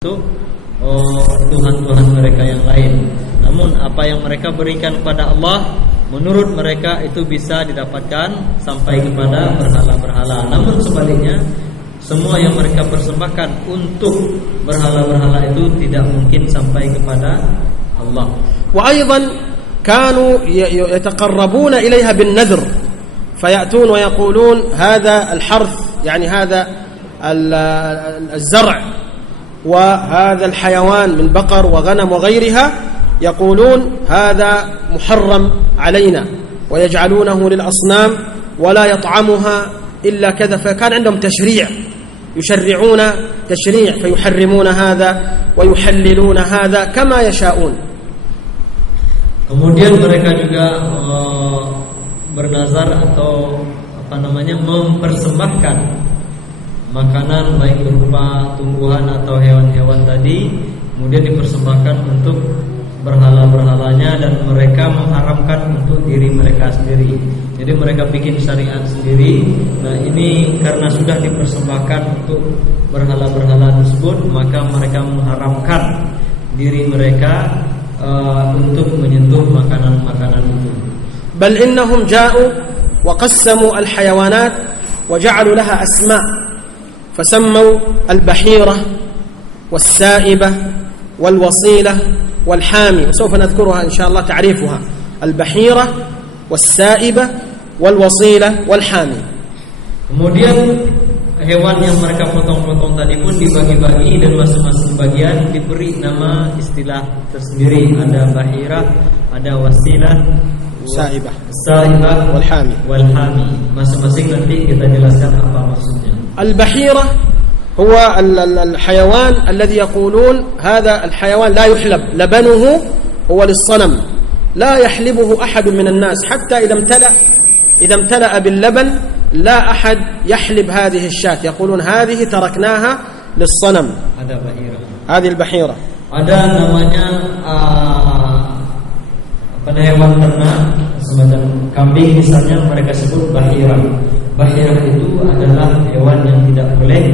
itu Tuhan-Tuhan mereka yang lain. Namun apa yang mereka berikan kepada Allah, menurut mereka itu bisa didapatkan sampai kepada berhala-berhala. Namun sebaliknya, semua yang mereka persembahkan untuk berhala-berhala itu tidak mungkin sampai kepada Allah. Wa aidan kanu yataqarrabuna ilaiha bin nadhr, fayatun wa yaqulun hadha al-harth, yani hadha al-zar' وهذا الحيوان من بقر وغنم وغيرها، يقولون هذا محرم علينا ويجعلونه للأصنام ولا يطعمها إلا كذا. فكان عندهم تشريع، يشرعون تشريع فيحرمون هذا ويحللون هذا كما يشاءون. Kemudian mereka juga bernazar atau mempersembahkan makanan baik berupa tumbuhan atau hewan-hewan tadi, kemudian dipersembahkan untuk berhala-berhalanya, dan mereka mengharamkan untuk diri mereka sendiri. Jadi mereka bikin syariat sendiri. Nah ini karena sudah dipersembahkan untuk berhala-berhala tersebut, maka mereka mengharamkan diri mereka untuk menyentuh makanan-makanan itu. Bal innahum ja'u wa qassamu al-hayawanat wa ja'alu laha asma'. فسموا البحيرة والسائبة والوصيلة والحامي، وسوف نذكرها إن شاء الله تعريفها. البحيرة والسائبة والوصيلة والحامي. Kemudian hewan yang mereka potong-potong tadi pun dibagi-bagi, dan masing-masing bagian diberi nama istilah tersendiri. Ada bahirah, ada wasilah, saibah, walhami. Masing-masing nanti kita jelaskan apa maksudnya. البحيرة هو الحيوان الذي يقولون هذا الحيوان لا يحلب، لبنه هو للصنم، لا يحلبه أحد من الناس، حتى إذا امتلأ باللبن لا أحد يحلب هذه الشاة، يقولون هذه تركناها للصنم. هذه البحيرة. Ada namanya pada hewan ternak semacam kambing misalnya, mereka sebut bahirah. Bahirah itu adalah hewan yang tidak boleh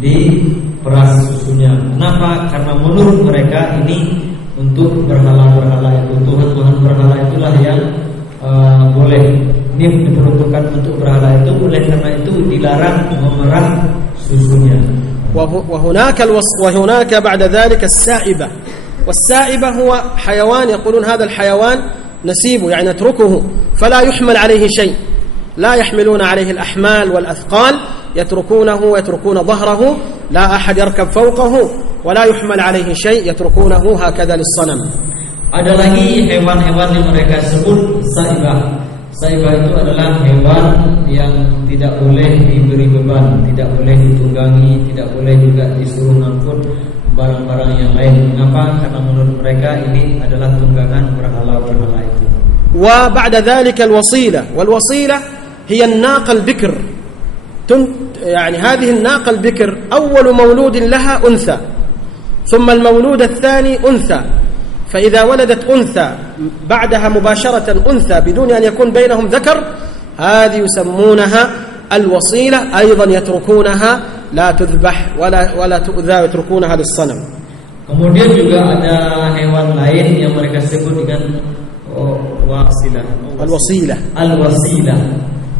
diperas susunya. Kenapa? Karena menurut mereka ini untuk berhala-berhala itu, Tuhan-Tuhan berhala itulah yang boleh. Ini diperuntukkan untuk berhala itu, oleh karena itu dilarang memerah susunya. وهناك بعد ذلك السائبة. والسائبة هو حيوان يقولون هذا الحيوان نسيبه، يعني نتركه فلا يحمل عليه شيء، لا يحملون عليه الأحمال والأثقال، يتركون ظهره، لا أحد يركب فوقه ولا يحمل عليه شيء، يتركونه هكذا للصنم. Ada lagi hewan-hewan yang mereka sebut saibah. Saibah itu adalah hewan yang tidak boleh diberi beban, tidak boleh ditunggangi, tidak boleh juga disuruh ngangkut barang-barang yang lain. Mengapa? Karena menurut mereka ini adalah tunggangan berhala-berhala itu. وبعد ذلك الوصيلة، والوصيلة هي الناقة البكر، يعني هذه الناقة البكر أول مولود لها أنثى، ثم المولود الثاني أنثى، فإذا ولدت أنثى بعدها مباشرة أنثى بدون أن يكون بينهم ذكر، هذه يسمونها الوصيلة، أيضا يتركونها لا تذبح ولا تؤذى، يتركونها للصنم. Kemudian juga ada hewan lain yang mereka sebut dengan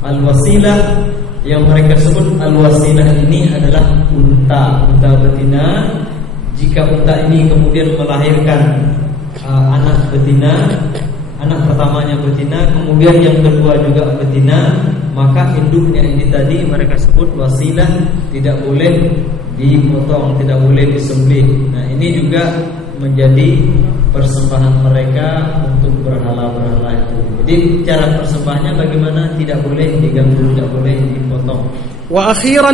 Al-wasilah yang mereka sebut al-wasilah ini adalah unta betina. Jika unta ini kemudian melahirkan anak betina, anak pertamanya betina, kemudian yang kedua juga betina, maka induknya ini tadi mereka sebut wasilah, tidak boleh dipotong, tidak boleh disembelih. Nah ini juga menjadi persembahan mereka untuk berhala-berhala itu. Jadi cara persembahannya bagaimana? Tidak boleh diganggu, tidak boleh dipotong. وأخيرا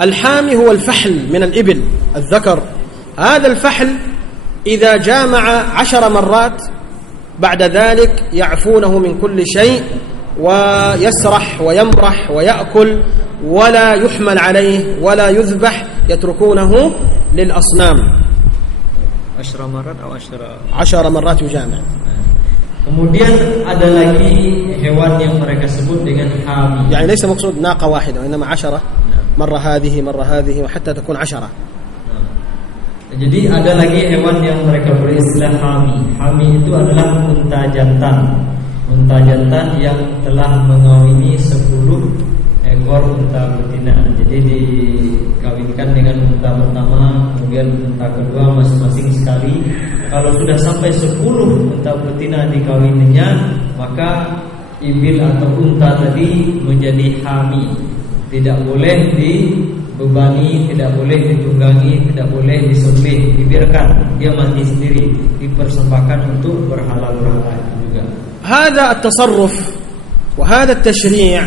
الحامي هو الفحل من الإبل الذكر. هذا الفحل إذا جامع 10 مرات بعد ذلك يعفونه من كل شيء ويسرح ويمرح ويأكل ولا يحمل عليه ولا يذبح، يتركونه للأصنام. 10 مرات يجامع. Kemudian ada lagi hewan yang mereka sebut dengan hami. يعني ليس مقصود ناقة واحدة، وإنما 10 مرة هذه وحتى تكون 10. Jadi ada lagi hewan yang mereka beri istilah hami. Hami itu adalah unta jantan. Unta jantan yang telah mengawini 10 ekor unta betina. Jadi dikawinkan dengan unta pertama, kemudian unta kedua masing-masing sekali. Kalau sudah sampai 10 unta betina dikawininya, maka ibil atau unta tadi menjadi hami. Tidak boleh dibebani, tidak boleh ditunggangi, tidak boleh disembelih, dibiarkan dia mati sendiri, dipersembahkan untuk berhala-berhala juga. هذا التصرف وهذا التشريع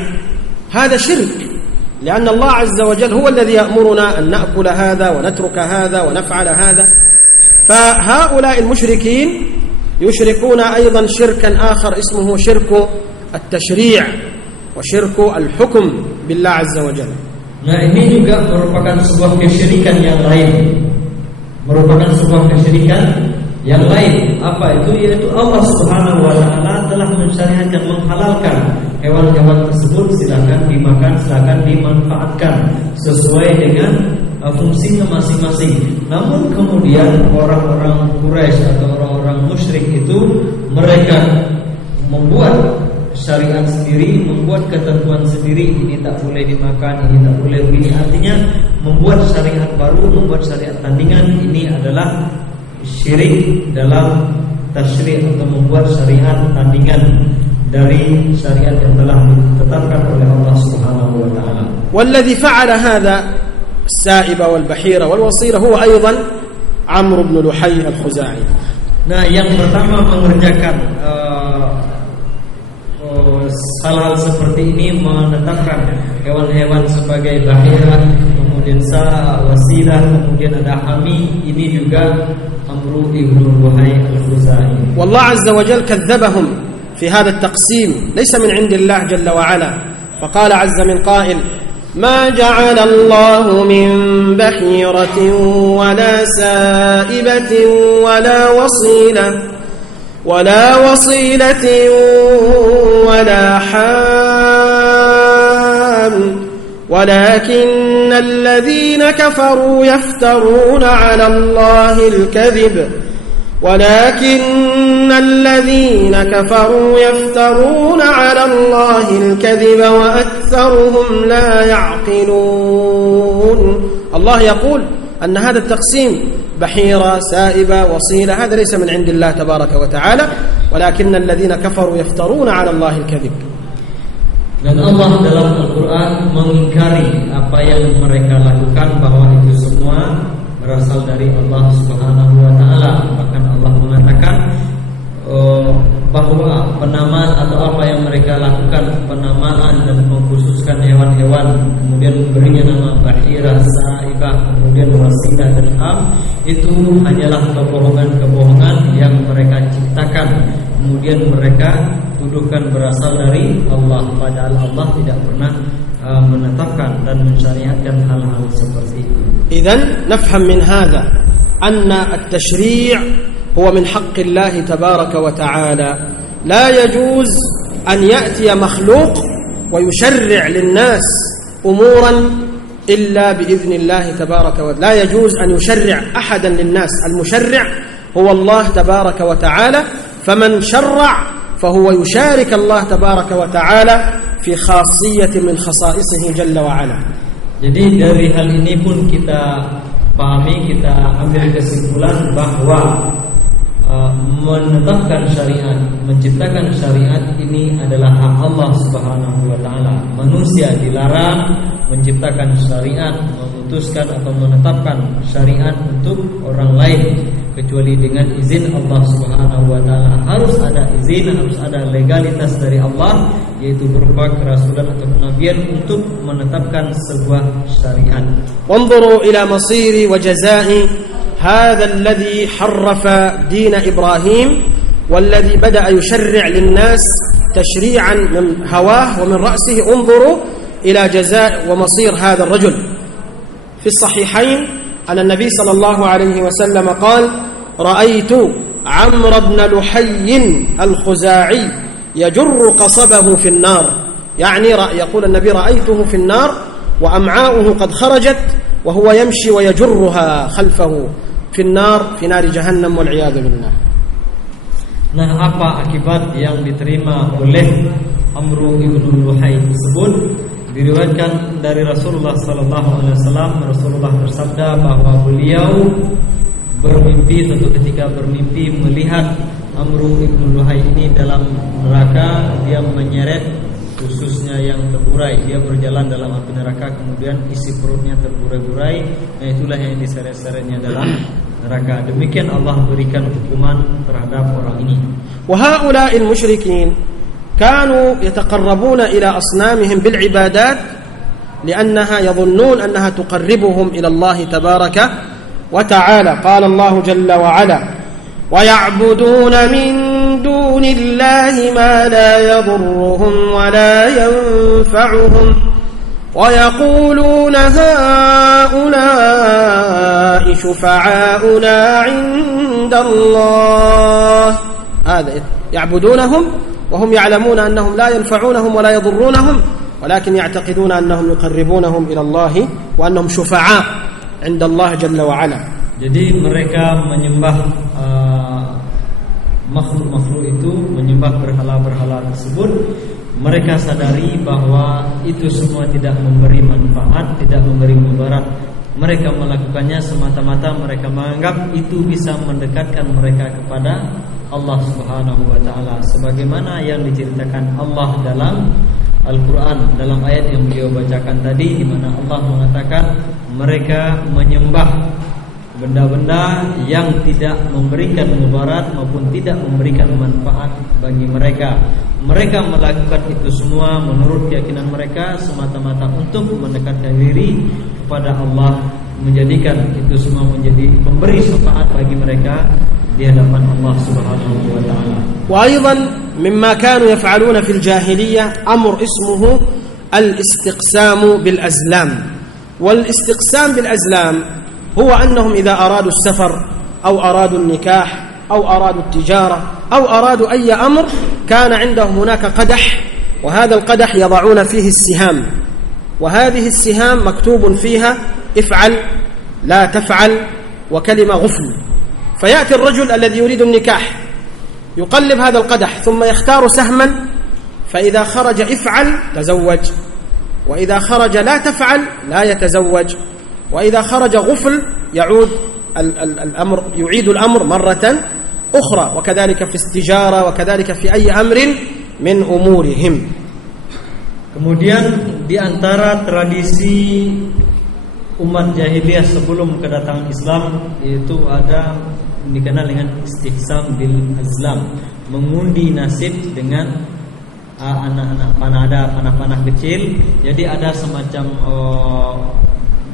هذا شرك، لأن الله عز وجل هو الذي يأمرنا أن نأكل هذا ونترك هذا ونفعل هذا. فهؤلاء المشركين يشركون أيضا شركا آخر اسمه شرك التشريع وشرك الحكم بالله عز وجل. Nah, ini juga merupakan sebuah kesyirikan yang lain. Yang lain apa itu? Yaitu Allah Subhanahu wa taala telah mensyariatkan, menghalalkan hewan-hewan tersebut, silakan dimakan, silakan dimanfaatkan sesuai dengan fungsinya masing-masing. Namun kemudian orang-orang Quraisy atau orang-orang musyrik itu mereka membuat syariat sendiri, membuat ketentuan sendiri, ini tak boleh dimakan, ini tak boleh begini. Artinya membuat syariat baru, membuat syariat tandingan. Ini adalah syirik dalam tasyri' atau membuat syariat tandingan dari syariat yang telah ditetapkan oleh Allah Subhanahu wa taala. والذي فعل هذا السائبة والبحيرة والوصيلة هو أيضا عمرو بن لحي الخزاعي. Nah, yang pertama mengerjakan hal-hal seperti ini, menetapkan hewan-hewan sebagai bahira, kemudian wasilah, kemudian ada hami, ini juga Amru ibn Luhai al-Khuzai. والله عز وجل كذبهم في هذا التقسيم، ليس من عند الله جل وعلا، فقال عز من قائل: ما جعل الله من بحيرة ولا سائبة ولا وصيلة ولا حام، ولكن الذين كفروا يفترون على الله الكذب وأكثرهم لا يعقلون. الله يقول أن هذا التقسيم بحيرة سائبة وصيلة هذا ليس من عند الله تبارك وتعالى، ولكن الذين كفروا يفترون على الله الكذب. Dan Allah dalam Al-Quran mengingkari apa yang mereka lakukan, bahwa itu semua berasal dari Allah Subhanahu wa taala. Bahkan Allah mengatakan bahwa penamaan atau apa yang mereka lakukan, penamaan dan mengkhususkan hewan-hewan, kemudian memberinya nama bahira, saibah, kemudian wasilah dan ham, itu hanyalah kebohongan-kebohongan yang mereka ciptakan, kemudian mereka tuduhkan berasal dari Allah, padahal Allah tidak pernah menetapkan dan mensyariatkan hal-hal seperti itu. إذن نفهم من هذا أن التشريع هو من حق الله تبارك وتعالى، لا يجوز أن يأتي مخلوق ويشرع للناس أمورا إلا بإذن الله تبارك وتعالى. لا يجوز أن يشرع أحدا للناس، المشرع هو الله تبارك وتعالى، فمن شرع فهو يشارك الله تبارك وتعالى في خاصية من خصائصه جل وعلا. Jadi dari hal ini pun kita pahami, kita ambil kesimpulan bahwa menetapkan syariat, menciptakan syariat ini adalah hak Allah Subhanahu wa taala. Manusia dilarang menciptakan syariat, memutuskan atau menetapkan syariat untuk orang lain kecuali dengan izin Allah Subhanahu wa taala. Harus ada izin, harus ada legalitas dari Allah, yaitu berupa kerasulan atau kenabian untuk menetapkan sebuah syariat. انظروا إلى مصير وجزاء هذا الذي حرف دين إبراهيم والذي بدأ يشرع للناس تشريعا من هواه ومن رأسه. انظروا إلى جزاء ومصير هذا الرجل. في الصحيحين أن النبي صلى الله عليه وسلم قال: رأيت عمرو بن لحي الخزاعي يجر قصبه في النار، يعني يقول النبي: رأيته في النار وأمعاؤه قد خرجت وهو يمشي ويجرها خلفه في النار في نار جهنم والعياذ بالله. Nah, apa akibat yang diterima oleh Amru ibn Luhai tersebut? Diriwayatkan dari Rasulullah sallallahu alaihi wasallam, Rasulullah bersabda bahwa beliau bermimpi, suatu ketika bermimpi melihat Amru ibn Luhai ini dalam neraka. Dia menyeret ususnya yang terburai, dia berjalan dalam api neraka, kemudian isi perutnya terburai-burai. Nah, itulah yang diseret-seretnya dalam neraka. Demikian Allah berikan hukuman terhadap orang ini. وهؤلاء المشركين كانوا يتقربون إلى أصنامهم بالعبادات لأنها يظنون أنها تقربهم إلى الله تبارك وتعالى. قال الله جل وعلا: ويعبدون من دون الله ما لا يضرهم ولا ينفعهم ويقولون هؤلاء شفعاؤنا عند الله. هذا يعبدونهم وهم يعلمون أنهم لا ينفعونهم ولا يضرونهم ولكن يعتقدون أنهم يقربونهم إلى الله وأنهم شفعاء عند الله جل وعلا. Jadi mereka menyembah makhluk-makhluk itu, menyembah berhala-berhala tersebut. Mereka sadari bahwa itu semua tidak memberi manfaat, tidak memberi mudarat. Mereka melakukannya semata-mata mereka menganggap itu bisa mendekatkan mereka kepada Allah Subhanahu wa taala, sebagaimana yang diceritakan Allah dalam Al-Qur'an, dalam ayat yang beliau bacakan tadi, di mana Allah mengatakan mereka menyembah benda-benda yang tidak memberikan mudarat maupun tidak memberikan manfaat bagi mereka. Mereka melakukan itu semua menurut keyakinan mereka semata-mata untuk mendekatkan diri kepada Allah, menjadikan itu semua menjadi pemberi syafaat bagi mereka di hadapan Allah Subhanahu wa taala. وأيضا مما كانوا يفعلون في الجاهلية أمر اسمه الاستقسام بالأزلام. والاستقسام بالأزلام هو أنهم إذا أرادوا السفر أو أرادوا النكاح أو أرادوا التجارة أو أرادوا أي أمر كان عندهم هناك قدح، وهذا القدح يضعون فيه السهام، وهذه السهام مكتوب فيها افعل لا تفعل وكلمة غفل. فيأتي الرجل الذي يريد النكاح يقلب هذا القدح ثم يختار سهما، فإذا خرج افعل تزوج، وإذا خرج لا تفعل لا يتزوج، وإذا خرج غفل يعيد الأمر مرة أخرى، وكذلك في التجارة وكذلك في أي أمر من أمورهم. Kemudian di antara tradisi umat jahiliyah sebelum kedatangan Islam yaitu ada dikenal dengan istiqsam bil azlam, mengundi nasib dengan anak-anak panah, ada panah-panah kecil. Jadi ada semacam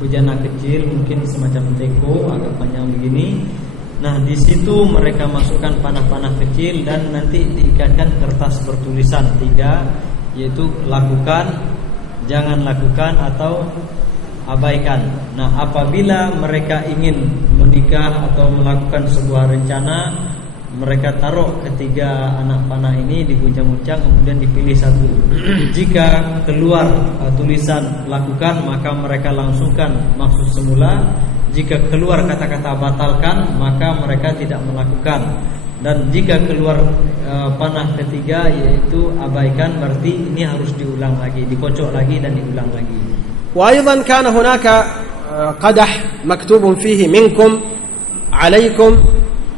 bejana kecil, mungkin semacam teko agak panjang begini. Nah, di situ mereka masukkan panah-panah kecil dan nanti diikatkan kertas bertulisan 3, yaitu lakukan, jangan lakukan, atau abaikan. Nah, apabila mereka ingin menikah atau melakukan sebuah rencana, mereka taruh ketiga anak panah ini diguncang-guncang, kemudian dipilih satu. Jika keluar tulisan lakukan, maka mereka langsungkan maksud semula. Jika keluar kata-kata batalkan, maka mereka tidak melakukan. Dan jika keluar panah ketiga yaitu abaikan, berarti ini harus diulang lagi, dikocok lagi dan diulang lagi. وأيضا كان هناك قدح مكتوب فيه منكم عليكم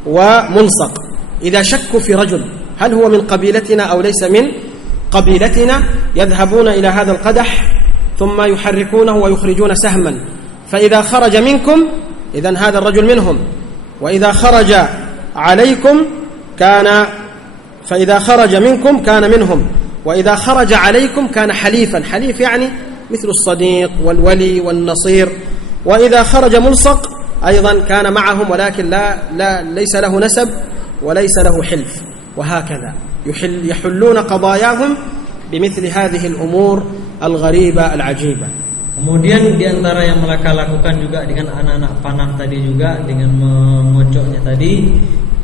ومنسق. إذا شكوا في رجل هل هو من قبيلتنا أو ليس من قبيلتنا يذهبون إلى هذا القدح ثم يحركونه ويخرجون سهما، فإذا خرج منكم إذن هذا الرجل منهم، وإذا خرج عليكم فإذا خرج منكم كان منهم، وإذا خرج عليكم كان حليفا. حليف يعني مثل الصديق والولي والنصير. وإذا خرج ملصق أيضا كان معهم ولكن ليس له نسب وليس له حلف. وهكذا يحلون قضاياهم بمثل هذه الأمور الغريبة العجيبة. Kemudian di antara yang mereka lakukan juga dengan anak-anak panah tadi juga, dengan mengocoknya tadi,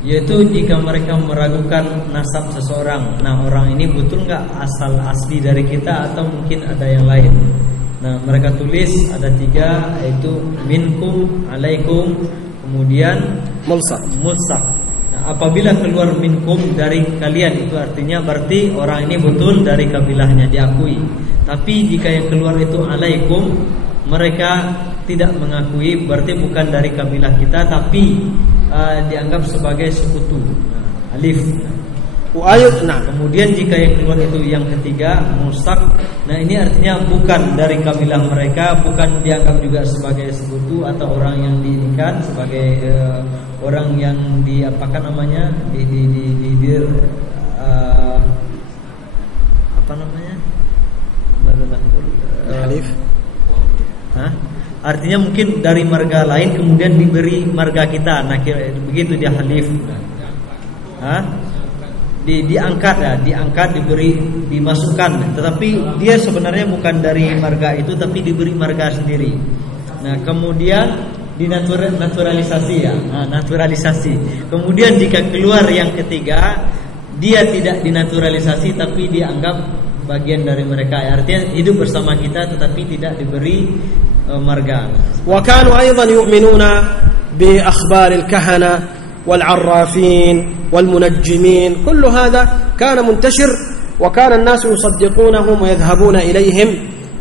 yaitu jika mereka meragukan nasab seseorang. Nah, orang ini betul nggak asal asli dari kita atau mungkin ada yang lain. Nah, mereka tulis ada 3, yaitu minkum, alaikum, kemudian mulsak. Nah, apabila keluar minkum dari kalian, itu artinya berarti orang ini betul dari kabilahnya, diakui. Tapi jika yang keluar itu alaikum, mereka tidak mengakui, berarti bukan dari kabilah kita, tapi dianggap sebagai sekutu. Nah, alif. Kemudian jika yang keluar itu yang ketiga musak, nah ini artinya bukan dari kabilah mereka, bukan dianggap juga sebagai sekutu atau orang yang diinginkan sebagai orang yang di apa namanya alif. Artinya mungkin dari marga lain kemudian diberi marga kita. Nah, begitu dia halif. Diangkat, dimasukkan, tetapi dia sebenarnya bukan dari marga itu, tapi diberi marga sendiri. Nah, kemudian dinaturalisasi ya, naturalisasi. Kemudian jika keluar yang ketiga, dia tidak dinaturalisasi, tapi dianggap bagian dari mereka. Artinya hidup bersama kita, tetapi tidak diberi marga. Wa kanu aidan yu'minuna bi akhbaril kahana والعرافين والمنجمين كل هذا كان منتشر وكان الناس يصدقونهم ويذهبون إليهم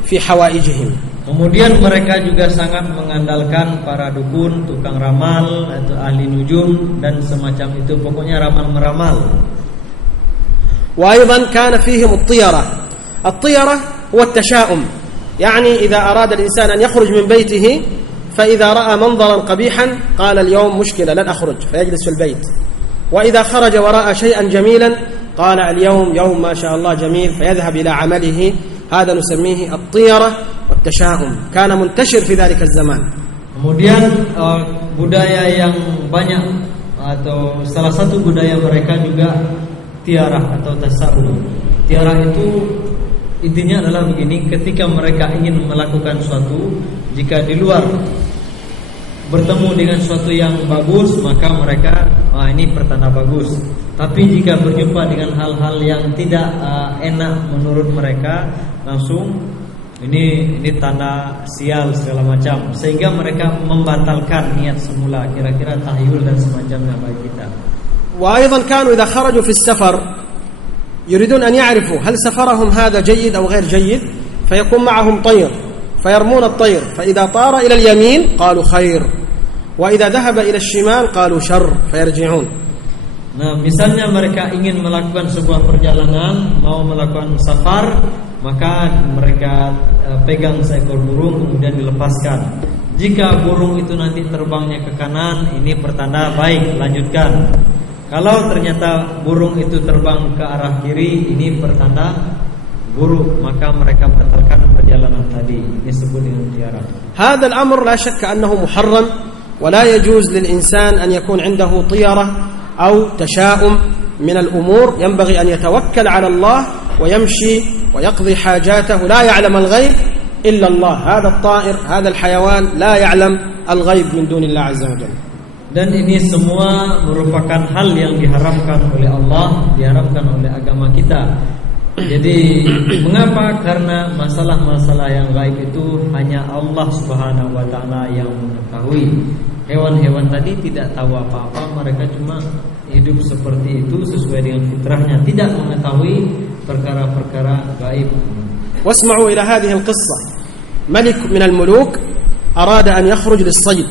في حوائجهم. Kemudian mereka juga sangat mengandalkan para dukun, tukang ramal atau ahli nujum dan semacam itu, pokoknya ramal-meramal. وأيضا كان فيهم الطيرة هو التشاؤم، يعني إذا أراد الإنسان أن يخرج من بيته فإذا رأى منظرا قبيحا قال اليوم مشكلة لن أخرج فيجلس في البيت، وإذا خرج ورأى شيئا جميلا قال اليوم يوم ما شاء الله جميل فيذهب إلى عمله. هذا نسميه الطيرة والتشاؤم، كان منتشر في ذلك الزمان. Kemudian budaya yang banyak atau salah satu budaya mereka juga tiarah atau tasawuf. Tiarah itu intinya adalah begini, ketika mereka ingin melakukan suatu, jika di luar bertemu dengan suatu yang bagus, maka mereka ini pertanda bagus. Tapi jika berjumpa dengan hal-hal yang tidak enak menurut mereka, langsung ini tanda sial segala macam, sehingga mereka membatalkan niat semula, kira-kira tahyul dan semacamnya bagi kita. Wa aidan kanu idza kharaju fi as-safar يريدون أن يعرفوا هل سفرهم هذا جيد أو غير جيد، فيكون معهم طير فيرمون الطير، فإذا طار إلى اليمين قالوا خير، وإذا ذهب إلى الشمال قالوا شر فيرجعون. Nah, misalnya mereka ingin melakukan sebuah perjalanan, mau melakukan safar, maka mereka pegang seekor burung kemudian dilepaskan. Jika burung itu nanti terbangnya ke kanan, ini pertanda baik, lanjutkan. Kalau ternyata burung itu terbang ke arah kiri, ini pertanda buruk, maka mereka batalkan perjalanan tadi. Ini disebut dengan tiarah. هذا الأمر لا شك أنه محرم، ولا يجوز للإنسان أن يكون عنده طيرة أو تشاؤم من الأمور. ينبغي أن يتوكل على الله ويمشي ويقضي حاجاته، لا يعلم الغيب إلا الله. هذا الطائر هذا الحيوان لا يعلم الغيب من دون الله عز وجل. Dan ini semua merupakan hal yang diharamkan oleh Allah, diharapkan oleh agama kita. Jadi mengapa? Karena masalah-masalah yang gaib itu hanya Allah Subhanahu wa taala yang mengetahui. Hewan-hewan tadi tidak tahu apa-apa, mereka cuma hidup seperti itu sesuai dengan fitrahnya, tidak mengetahui perkara-perkara gaib. Wasma'u ila hadhihi al-qissah. Malik min al-muluk arada an yakhruj lis-sayd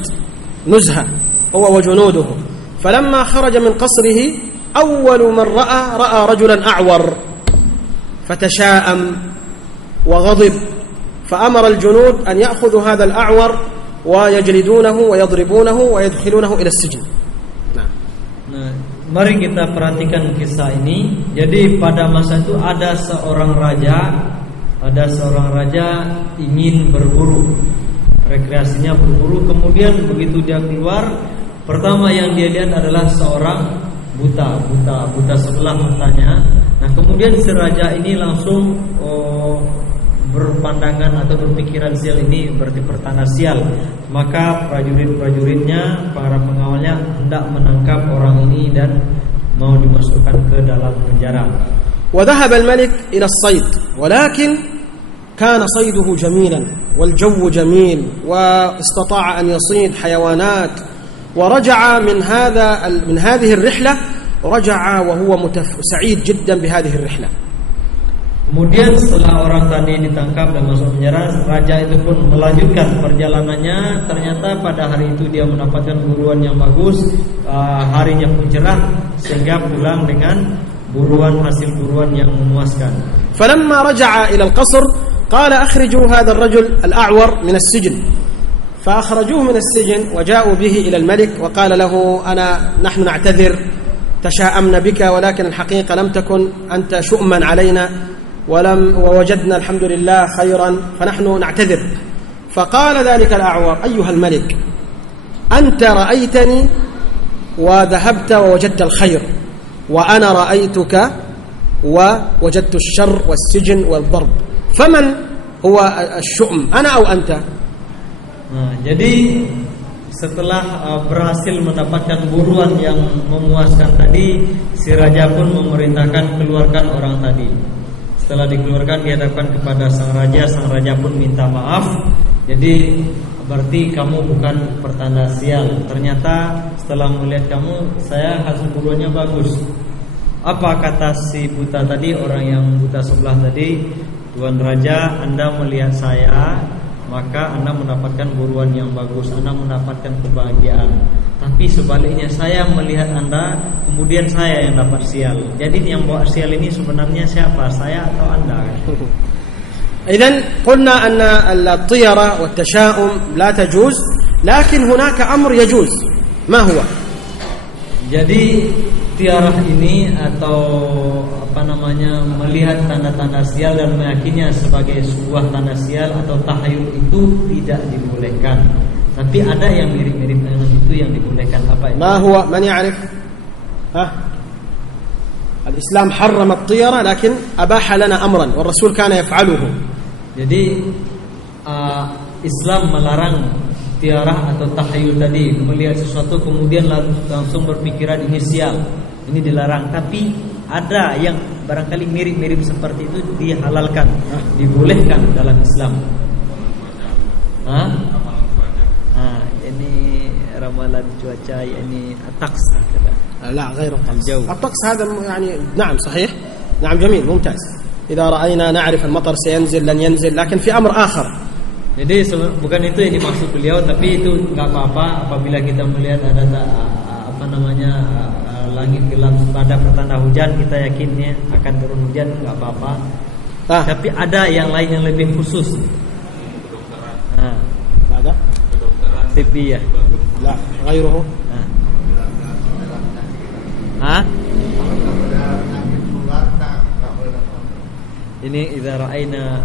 nuzha هو وجنوده، فلما خرج من قصره أول من رأى رجلا أعور فتشاءم وغضب، فأمر الجنود أن يأخذوا هذا الأعور ويجلدونه ويضربونه ويدخلونه إلى السجن. Nah, mari kita perhatikan kisah ini. Jadi pada masa itu ada seorang raja ingin berburu, rekreasinya berburu. Kemudian begitu dia keluar, pertama yang dia lihat adalah seorang buta sebelah matanya. Nah, kemudian si raja ini langsung berpandangan atau berpikiran sial, ini berarti pertanda sial. Maka prajurit-prajuritnya, para pengawalnya hendak menangkap orang ini dan mau dimasukkan ke dalam penjara. وذهب الملك إلى الصيد، ولكن كان صيده جميلا والجو جميل، واستطاع أن يصيد حيوانات ورجع من هذه الرحلة رجع وهو سعيد جدا بهذه الرحلة. Kemudian setelah orang tadi ditangkap dan masuk penjara, raja itu pun melanjutkan perjalanannya. Ternyata pada hari itu dia mendapatkan buruan yang bagus, harinya pun cerah, sehingga pulang dengan hasil buruan yang memuaskan. فلما رجع إلى القصر قال أخرجوا هذا الرجل الأعور من السجن. فأخرجوه من السجن وجاءوا به إلى الملك وقال له نحن نعتذر تشاءمنا بك ولكن الحقيقة لم تكن أنت شؤما علينا ووجدنا الحمد لله خيرا فنحن نعتذر. فقال ذلك الأعور أيها الملك أنت رأيتني وذهبت ووجدت الخير وأنا رأيتك ووجدت الشر والسجن والضرب فمن هو الشؤم أنا أو أنت؟ Jadi setelah berhasil mendapatkan buruan yang memuaskan tadi, si raja pun memerintahkan keluarkan orang tadi. Setelah dikeluarkan dihadapkan kepada sang raja pun minta maaf. Jadi berarti kamu bukan pertanda sial. Ternyata setelah melihat kamu, saya hasil buruannya bagus. Apa kata si buta tadi, orang yang buta sebelah tadi? Tuan Raja, Anda melihat saya, maka Anda mendapatkan buruan yang bagus, Anda mendapatkan kebahagiaan. Tapi sebaliknya saya melihat Anda, kemudian saya yang dapat sial. Jadi yang bawa sial ini sebenarnya siapa? Saya atau Anda? إذن قلنا أن الطيرة والتشاؤم لا تجوز لكن هناك أمر يجوز ما هو؟ Jadi tiarah ini atau melihat tanda-tanda sial dan meyakininya sebagai sebuah tanda sial atau tahayul itu tidak dibolehkan. Tapi ada yang mirip-mirip dengan itu yang dibolehkan. Apa itu? ما هو من يعرف؟ الإسلام حرم الطيرة لكن أباح لنا أمرا والرسول كان يفعله. Jadi Islam melarang tiarah atau tahayul tadi, melihat sesuatu kemudian langsung berpikiran ini sial, ini dilarang. Tapi ada yang barangkali mirip-mirip seperti itu dihalalkan, dibolehkan dalam Islam. Ini ramalan cuaca, ini الطقس. لا غير الطقس. الطقس هذا يعني نعم صحيح، نعم جميل ممتاز. إذا رأينا نعرف المطر سينزل لن ينزل، لكن في أمر آخر. Jadi bukan itu yang dimaksud beliau, tapi itu nggak apa-apa apabila kita melihat ada langit gelap pada pertanda hujan, kita yakinnya akan turun hujan, nggak apa-apa. Tapi ada yang lain yang lebih khusus. Ada? Tibbiyah. La, ghairuhu. Ini idza ra'ayna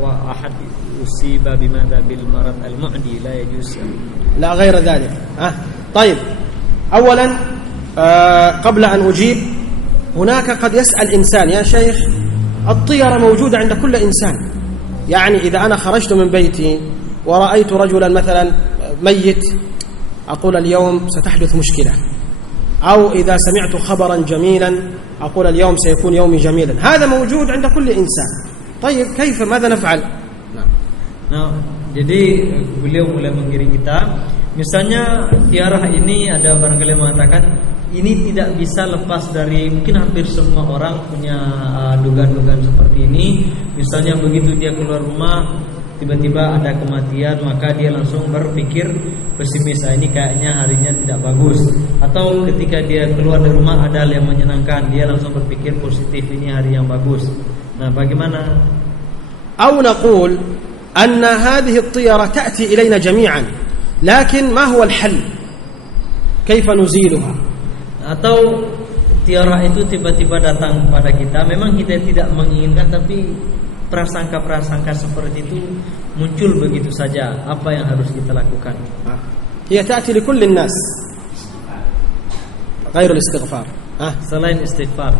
wa ahad usiba bimadha bil marad al mu'di la yajuz. لا غير ذلك. طيب أولا قبل أن أجيب هناك قد يسأل إنسان يا شيخ الطيرة موجودة عند كل إنسان، يعني إذا أنا خرجت من بيتي ورأيت رجلا مثلا ميت أقول اليوم ستحدث مشكلة، أو إذا سمعت خبرا جميلا أقول اليوم سيكون يومي جميلا. هذا موجود عند كل إنسان. طيب كيف ماذا نفعل؟ Jadi beliau mulai mengiring kita. Misalnya tiarah ini ada barangkali mengatakan ini tidak bisa lepas dari, mungkin hampir semua orang punya dugaan-dugaan seperti ini. Misalnya begitu dia keluar rumah tiba-tiba ada kematian, maka dia langsung berpikir pesimis, ini kayaknya harinya tidak bagus. Atau ketika dia keluar dari rumah ada hal yang menyenangkan, dia langsung berpikir positif, ini hari yang bagus. Nah, bagaimana? أو نقول أن هذه الطيرة تأتي إلينا جميعا لكن ما هو الحل؟ كيف نزيلها؟ Atau tiarah itu tiba-tiba datang kepada kita, memang kita tidak menginginkan, tapi prasangka-prasangka seperti itu muncul begitu saja. Apa yang harus kita lakukan? هي تأتي لكل الناس غير الاستغفار. Selain istighfar.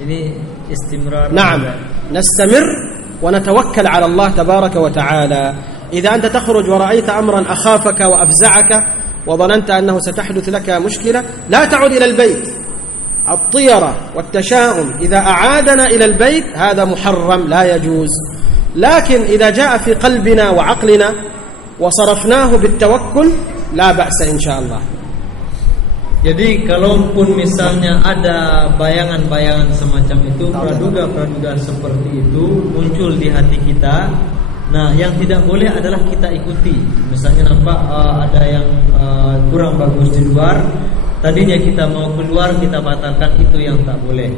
Ini istimrar. نعم نستمر ونتوكل على الله تبارك وتعالى. إذا أنت تخرج ورأيت أمرا أخافك وأفزعك وظننت أنه ستحدث لك مشكلة لا تعد إلى البيت. الطيرة والتشاؤم إذا أعادنا إلى البيت هذا محرم لا يجوز. لكن إذا جاء في قلبنا وعقلنا وصرفناه بالتوكل لا بأس إن شاء الله. Jadi kalaupun misalnya ada bayangan-bayangan semacam itu, praduga-praduga seperti itu muncul di hati kita, nah yang tidak boleh adalah kita ikuti. Misalnya nampak ada yang kurang bagus di luar, tadinya kita mau keluar, kita batalkan, itu yang tak boleh.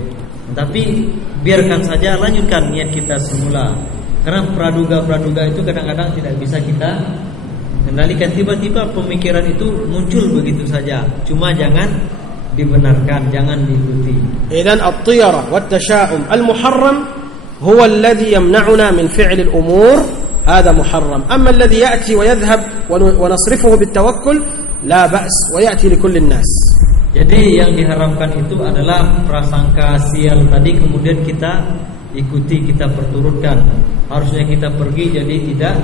Tapi biarkan saja, lanjutkan niat kita semula. Karena praduga-praduga itu kadang-kadang tidak bisa kita kendalikan. Tiba-tiba pemikiran itu muncul begitu saja. Cuma jangan dibenarkan, jangan diikuti. إذن الطيرة والتشاؤم المحرم هو الذي يمنعنا من فعل الأمور، هذا محرم. أما الذي يأتي ويذهب ونصرفه بالتوكل لا بأس ويأتي لكل الناس. Jadi yang diharamkan itu adalah prasangka sial tadi, kemudian kita ikuti, kita perturutkan. Harusnya kita pergi, jadi tidak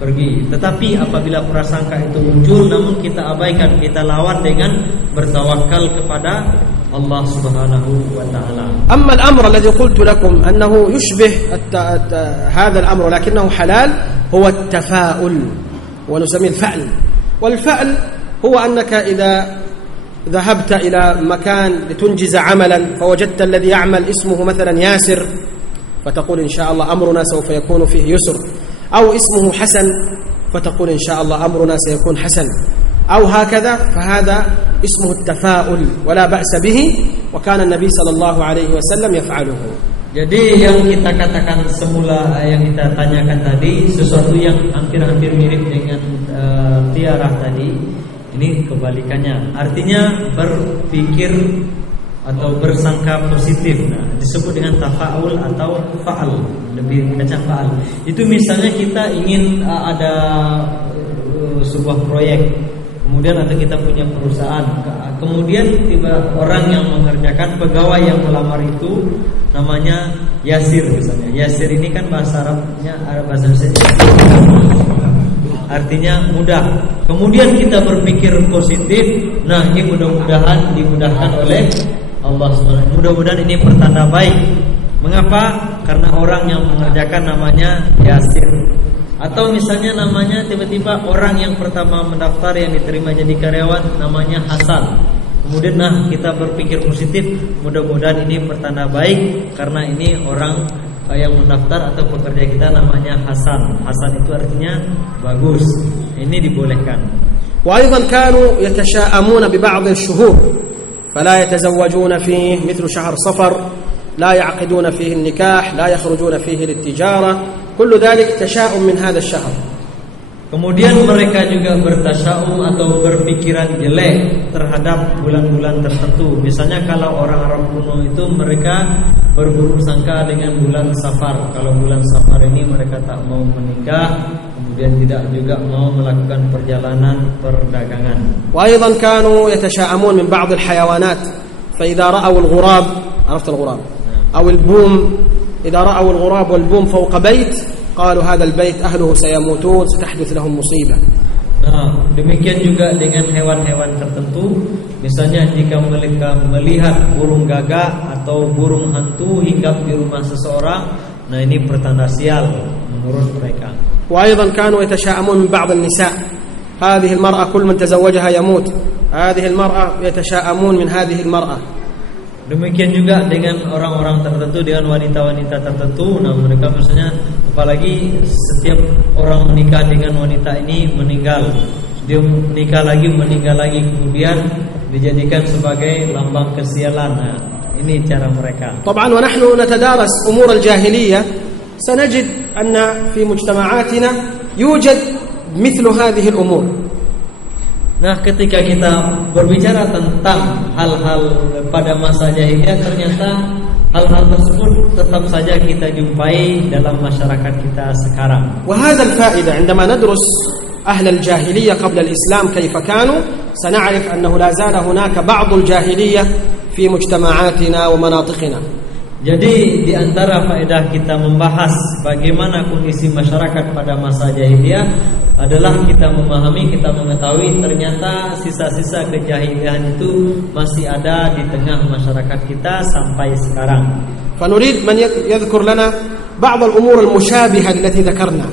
pergi. Tetapi apabila prasangka itu muncul namun kita abaikan, kita lawan dengan bertawakal kepada Allah Subhanahu wa taala. أما الأمر الذي قلت لكم أنه يشبه هذا الأمر لكنه حلال هو التفاؤل، ونسميه الفأل. والفأل هو أنك إذا ذهبت إلى مكان لتنجز عملا فوجدت الذي يعمل اسمه مثلا ياسر، فتقول إن شاء الله أمرنا سوف يكون فيه يسر، أو اسمه حسن فتقول إن شاء الله أمرنا سيكون حسن، أو هكذا. فهذا اسمه التفاؤل ولا بأس به، وكان النبي صلى الله عليه وسلم يفعله. Jadi yang kita katakan semula, yang kita tanyakan tadi, sesuatu yang hampir-hampir mirip dengan tiarah tadi, ini kebalikannya. Artinya berpikir atau bersangka positif. Nah, disebut dengan tafaul atau faal, lebih kacang faal. Itu misalnya kita ingin ada sebuah proyek, kemudian atau kita punya perusahaan, kemudian tiba orang yang mengerjakan, pegawai yang melamar itu namanya Yasir misalnya. Yasir ini kan bahasa Arabnya, bahasa Indonesia, artinya mudah. Kemudian kita berpikir positif, nah ini mudah-mudahan dimudahkan oleh Allah SWT. Mudah-mudahan ini pertanda baik. Mengapa? Karena orang yang mengerjakan namanya Yasir. Atau misalnya namanya tiba-tiba orang yang pertama mendaftar yang diterima jadi karyawan namanya Hasan. Kemudian kita berpikir positif, mudah-mudahan ini pertanda baik karena ini orang yang mendaftar atau pekerja kita namanya Hasan. Hasan itu artinya bagus. Ini dibolehkan. وأيضا كانوا يتشاءمون ببعض الشهور فلا يتزوجون فيه، مثل شهر صفر لا يعقدون فيه النكاح، لا يخرجون فيه للتجارة، كل ذلك تشاؤم من هذا الشهر. Kemudian mereka juga bertasya'um atau berpikiran jelek terhadap bulan-bulan tertentu. Misalnya kalau orang Arab kuno itu mereka berburuk sangka dengan bulan Safar. Kalau bulan Safar ini mereka tak mau menikah, kemudian tidak juga mau melakukan perjalanan perdagangan. وأيضا كانوا يتشاءمون من بعض الحيوانات، فإذا رأوا الغراب، عرفت الغراب أو البوم، إذا رأوا الغراب والبوم فوق بيت قالوا هذا البيت أهله سيموتون ستحدث لهم مصيبة. Nah, demikian juga dengan hewan-hewan tertentu. Misalnya jika mereka melihat burung gagak atau burung hantu hinggap di rumah seseorang, nah ini pertanda sial menurut mereka. وأيضا كانوا يتشاءمون من بعض النساء، هذه المرأة كل من تزوجها يموت، هذه المرأة يتشاءمون من هذه المرأة. Demikian juga dengan orang-orang tertentu, dengan wanita-wanita tertentu. Nah mereka misalnya, apalagi setiap orang menikah dengan wanita ini meninggal, dia menikah lagi, meninggal lagi, kemudian dijadikan sebagai lambang kesialan. Nah ini cara mereka. طبعا ونحن نتدارس أمور الجاهلية سنجد أن في مجتمعاتنا يوجد مثل هذه الأمور. Nah ketika kita berbicara tentang hal-hal pada masa jahiliyah, ternyata hal-hal tersebut tetap saja kita jumpai dalam masyarakat kita sekarang. وهذا الفائدة عندما ندرس أهل الجاهلية قبل الإسلام كيف كانوا سنعرف أنه لا زال هناك بعض الجاهلية في مجتمعاتنا ومناطقنا. Jadi di antara faedah kita membahas bagaimana kondisi masyarakat pada masa jahiliyah adalah kita memahami, kita mengetahui ternyata sisa-sisa kejahilian itu masih ada di tengah masyarakat kita sampai sekarang. فنريد من يذكر لنا بعض الأمور المشابهة التي ذكرنا